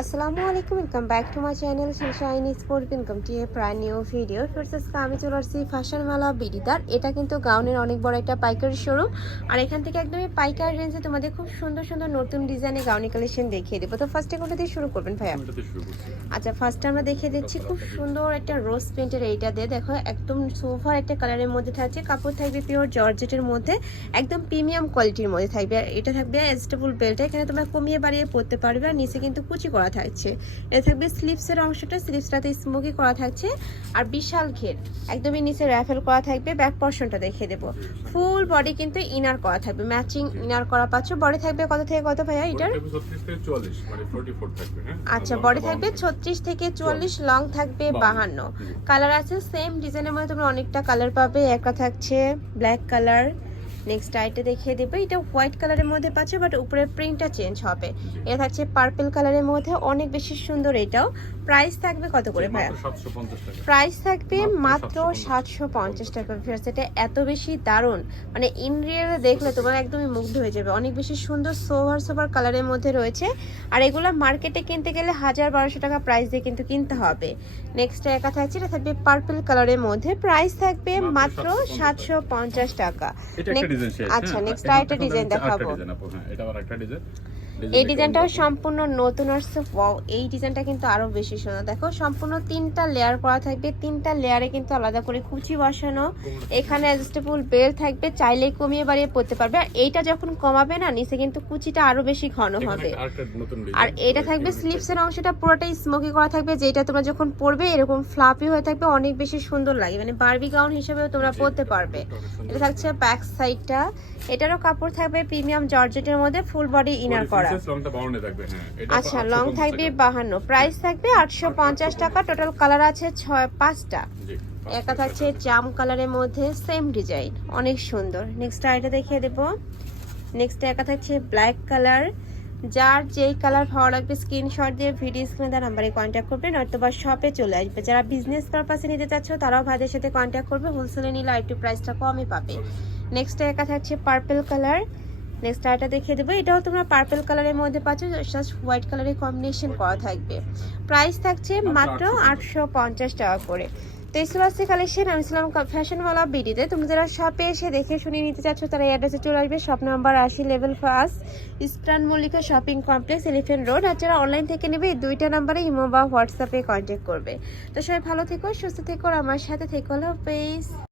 আসসালামু আলাইকুম welcome back to my channel Sunshine Sport income টি এ প্রায় নিউ ভিডিও ফার্স্ট আজকে আমি চলে আসছি ফ্যাশন মালা বিডিদার এটা কিন্তু গাউনের অনেক বড় একটা পাইকারি শোরুম আর এখান থেকে একদমই পাইকারি রেঞ্জে তোমাদের খুব সুন্দর সুন্দর নতুন ডিজাইনে গাউনি কালেকশন দেখিয়ে দেবো। তো ফার্স্টে কোনটা দিয়ে শুরু করবেন ভাইয়া? আচ্ছা ফার্স্টে আমরা দেখিয়ে দিচ্ছি খুব সুন্দর একটা রোজ প্রিন্টের এইটা দিয়ে। দেখো একদম সোফার একটা কালারের মধ্যে থাকছে। কাপড় থাকবে পিওর জর্জেটের মধ্যে। একদম প্রিমিয়াম কোয়ালিটির মধ্যে থাকবে। আর এটা থাকবে অ্যাডজাস্টেবল বেল্ট এখানে তোমরা কমিয়ে বাড়িয়ে পরতে পারবে। আর নিচে কিন্তু কুচি করা থাকছে। এটা থাকবে স্লিপসের অংশটা স্লিপসটাতে স্মোকি করা থাকছে। আর বিশাল ঘের একদমই নিচে র্যাফেল করা থাকবে ব্যাক পর্শনটা দেখিয়ে দেবো। ফুল বডি কিন্তু ইনার করা থাকবে ম্যাচিং ইনার করা পাচ্ছ। বডি থাকবে কত থেকে কত ভাইয়া এটার? বডি থাকবে 36 থেকে 44 মানে 44 থাকবে হ্যাঁ? আচ্ছা বডি থাকবে ছত্রিশ থেকে চুয়াল্লিশ। লং থাকবে বাহান্ন। কালার আছে সেম ডিজাইনের মধ্যে তোমরা অনেকটা কালার পাবে। একটা থাকছে ব্ল্যাক কালার নেক্সট আইটে দেখিয়ে দেবো, এটা হোয়াইট কালারের মধ্যে পাচ্ছে বাট উপরের প্রিন্টটা চেঞ্জ হবে। এটা হচ্ছে পার্পল কালারের মধ্যে, অনেক বেশি সুন্দর এটাও। প্রাইস থাকবে কত করে ভাইয়া? মাত্র 750 টাকা। প্রাইস থাকবে মাত্র সাতশো পঞ্চাশ টাকা। ফিয়ার্স এটা এত বেশি দারুণ। মানে ইন রিয়েল দেখলে তোমার একদমই মুগ্ধ হয়ে যাবে। অনেক বেশি সুন্দর সোভার সোভার কালারের মধ্যে রয়েছে। আর এগুলো মার্কেটে কিনতে গেলে হাজার বারোশো টাকা প্রাইস দিয়ে কিন্তু কিনতে হবে। নেক্সট একা থাকছে এটা থাকবে পার্পল কালারের মধ্যে। প্রাইস থাকবে মাত্র সাতশো পঞ্চাশ টাকা। ডিজাইন আচ্ছা, next আরেকটা design দেখাবো। হ্যাঁ এটা ডিজাইন এই ডিজাইনটাও সম্পূর্ণ নতুন আসছে ওয়াও এই ডিজাইনটা কিন্তু আরও বেশি সুন্দর। দেখো সম্পূর্ণ তিনটা লেয়ার করা থাকবে। তিনটা লেয়ারে কিন্তু আলাদা করে কুচি বসানো এখানে অ্যাডজাস্টেবল বেল থাকবে চাইলে কমিয়ে বাড়িয়ে পড়তে পারবে। আর এইটা যখন কমাবে না নিচে কিন্তু কুচিটা আরও বেশি ঘন হবে। আর এটা থাকবে স্লিপসের অংশটা পুরোটাই স্মোকি করা থাকবে যেটা তোমরা যখন পরবে এরকম ফ্লাপি হয়ে থাকবে অনেক বেশি সুন্দর লাগে। মানে বারবি গাউন হিসেবেও তোমরা পরতে পারবে। এটা থাকছে ব্যাক সাইডটা এটারও কাপড় থাকবে প্রিমিয়াম জর্জেটের মধ্যে ফুল বডি ইনার করা। লংটা বাউন্ডে থাকবে হ্যাঁ। আচ্ছা লং থাকবে বাহান্ন। প্রাইস থাকবে আটশো পঞ্চাশ টাকা। টোটাল কালার আছে ছয় পাঁচটা। একা থাকছে জাম কালারের মধ্যে সেম ডিজাইন অনেক সুন্দর। নেক্সট আইটা দেখিয়ে দেবো। নেক্সট একা থাকছে ব্ল্যাক কালার যার যেই কালার ভালো লাগবে স্ক্রিনশট দিয়ে ভিডিও স্ক্রিনে দেওয়া নাম্বারে কন্ট্যাক্ট করবেন অথবা শপে চলে আসবে। যারা বিজনেস পারপাসে নিতে চাচ্ছ তারাও ভাইদের সাথে কন্ট্যাক্ট করবে। হোলসেলে নিলে একটু প্রাইসটা কমই পাবে। নেক্সট একা থাকছে পার্পল কালার নেক্সট আরটা দেখিয়ে দেবো। এটাও তোমরা পার্পেল কালারের মধ্যে পাচ্ছ জাস্ট হোয়াইট কালারের কম্বিনেশন করা থাকবে। প্রাইস থাকছে মাত্র আটশো পঞ্চাশ টাকা করে। তো এই সুরাসি কালেকশন আমি ছিলাম ফ্যাশনওয়ালা বিডিতে তুমি যারা শপে এসে দেখে শুনে নিতে চাচ্ছ তারা এই অ্যাড্রেসে চলে আসবে। শপ নাম্বার আশি level first Eastern Mallika shopping complex Elephant Road আর যারা অনলাইন থেকে নেবে এই দুইটা নাম্বারে ইমো বা হোয়াটসঅ্যাপে কন্ট্যাক্ট করবে। তো সবাই ভালো থেকো সুস্থ থেকো আমার সাথে থেকো। হলো পেজ